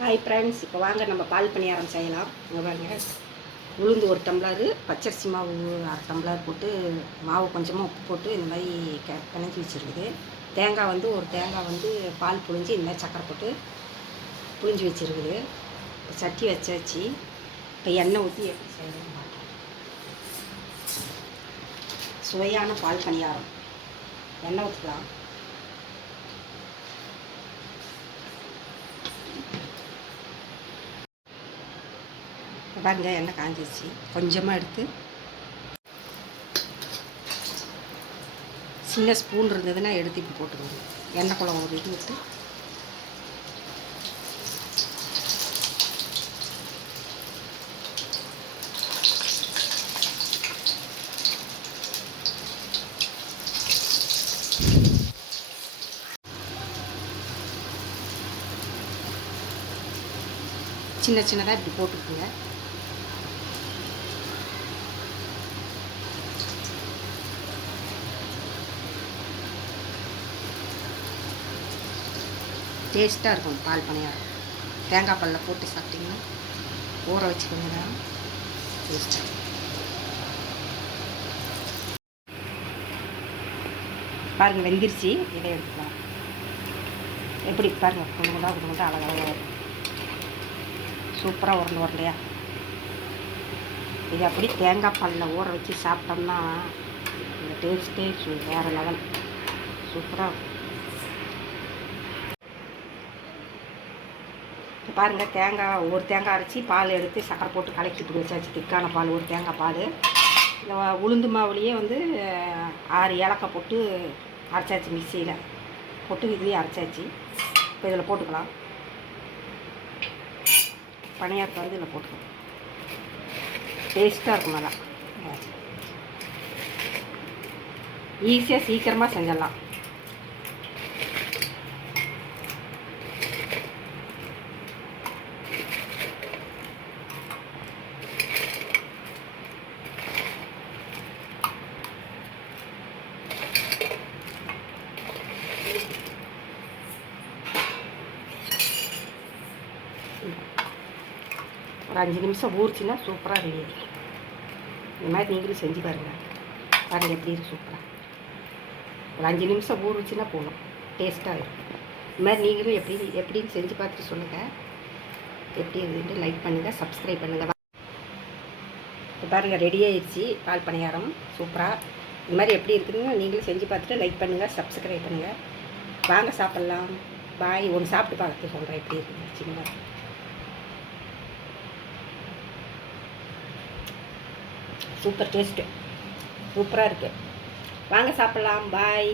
Hi friends இப்போ வாங்க நம்ம பால் பணியாரம் செய்யலாம். இங்கே பாருங்க. உளுந்து ஒரு டம்ளரு பச்சரிசி மாவு அரை டம்ளர் போட்டு மாவு கொஞ்சமாக உப்பு போட்டு இந்த மாதிரி க பிணைஞ்சி வச்சுருக்குது. தேங்காய் வந்து ஒரு தேங்காய் வந்து பால் புழிஞ்சு இந்த மாதிரி சக்கரை போட்டு புழிஞ்சு வச்சுருக்குது. சட்டி வச்சாச்சு. இப்போ எண்ணெய் ஊற்றி எப்படி செய்யணும் பார்க்கலாம் சுவையான பால் பணியாரம். எண்ணெய் ஊற்றலாம் பாருங்க எண்ணெய் காஞ்சிச்சு கொஞ்சமாக எடுத்து. சின்ன ஸ்பூன் இருந்ததுன்னா எடுத்து இப்படி போட்டுக்கோங்க. எண்ணெய் குழம்பு ஒரு இது விட்டு. சின்ன சின்னதாக இப்படி போட்டுக்கோங்க. டேஸ்ட்டாக இருக்கும் பால் பணியாரம் தேங்காய் பாலில் போட்டு சாப்பிட்டிங்கன்னா ஊற வச்சுக்கோங்க தான் டேஸ்ட்டாக பாருங்கள் வெந்திருச்சு. இதை எடுத்துக்கலாம். எப்படி? பாருங்கள் கொண்டு கொண்டா கொண்டு கொண்டா அழகாக வரும் சூப்பராக உரண்டு வரலையா? இது அப்படி தேங்காய் பாலில் ஊற வச்சு சாப்பிட்டோம்னா இந்த டேஸ்ட்டே வேறு லெவல் சூப்பராக இருக்கும். பாருங்கள் தேங்காய் ஒரு தேங்காய் அரைச்சி பால் எடுத்து சக்கரை போட்டு கலக்கி இப்படி வச்சாச்சு. திக்கான பால் ஒரு தேங்காய் பால். இந்த உளுந்து மாவுலேயே வந்து ஆறு ஏலக்காய் போட்டு அரைச்சாச்சு மிக்சியில். போட்டு இதுலேயே அரைச்சாச்சு. இப்போ இதில் போட்டுக்கலாம். பணியாரத்தை வந்து இதில் போட்டுக்கலாம். டேஸ்ட்டாக இருக்கும் நல்லா. ஈஸியாக சீக்கிரமாக செஞ்சிடலாம். ஒரு அஞ்சு நிமிஷம் ஊறிச்சுன்னா சூப்பராக ரெடி ஆகிடும் இந்த மாதிரி நீங்களும் செஞ்சு பாருங்கள் பாருங்கள் எப்படி இருக்கு சூப்பராக ஒரு அஞ்சு நிமிஷம் ஊறிச்சுன்னா போகணும் டேஸ்ட்டாக இருக்கும். இது மாதிரி நீங்களும் எப்படி எப்படின்னு செஞ்சு பார்த்துட்டு சொல்லுங்கள் எப்படி இருக்குன்னு லைக் பண்ணுங்கள் சப்ஸ்கிரைப் பண்ணுங்கள் பாருங்கள் ரெடி ஆயிடுச்சு. பால் பணியாரம் சூப்பராக இது மாதிரி எப்படி இருக்குதுன்னு நீங்களும் செஞ்சு பார்த்துட்டு லைக் பண்ணுங்கள் சப்ஸ்கிரைப் பண்ணுங்கள் வாங்க சாப்பிட்லாம். பாய் ஒன்று சாப்பிட்டு பார்த்து சொல்கிறேன் எப்படி இருக்குன்னு. சின்ன சூப்பர் டேஸ்ட்டு. சூப்பராக இருக்குது வாங்க சாப்பிட்லாம். பாய்.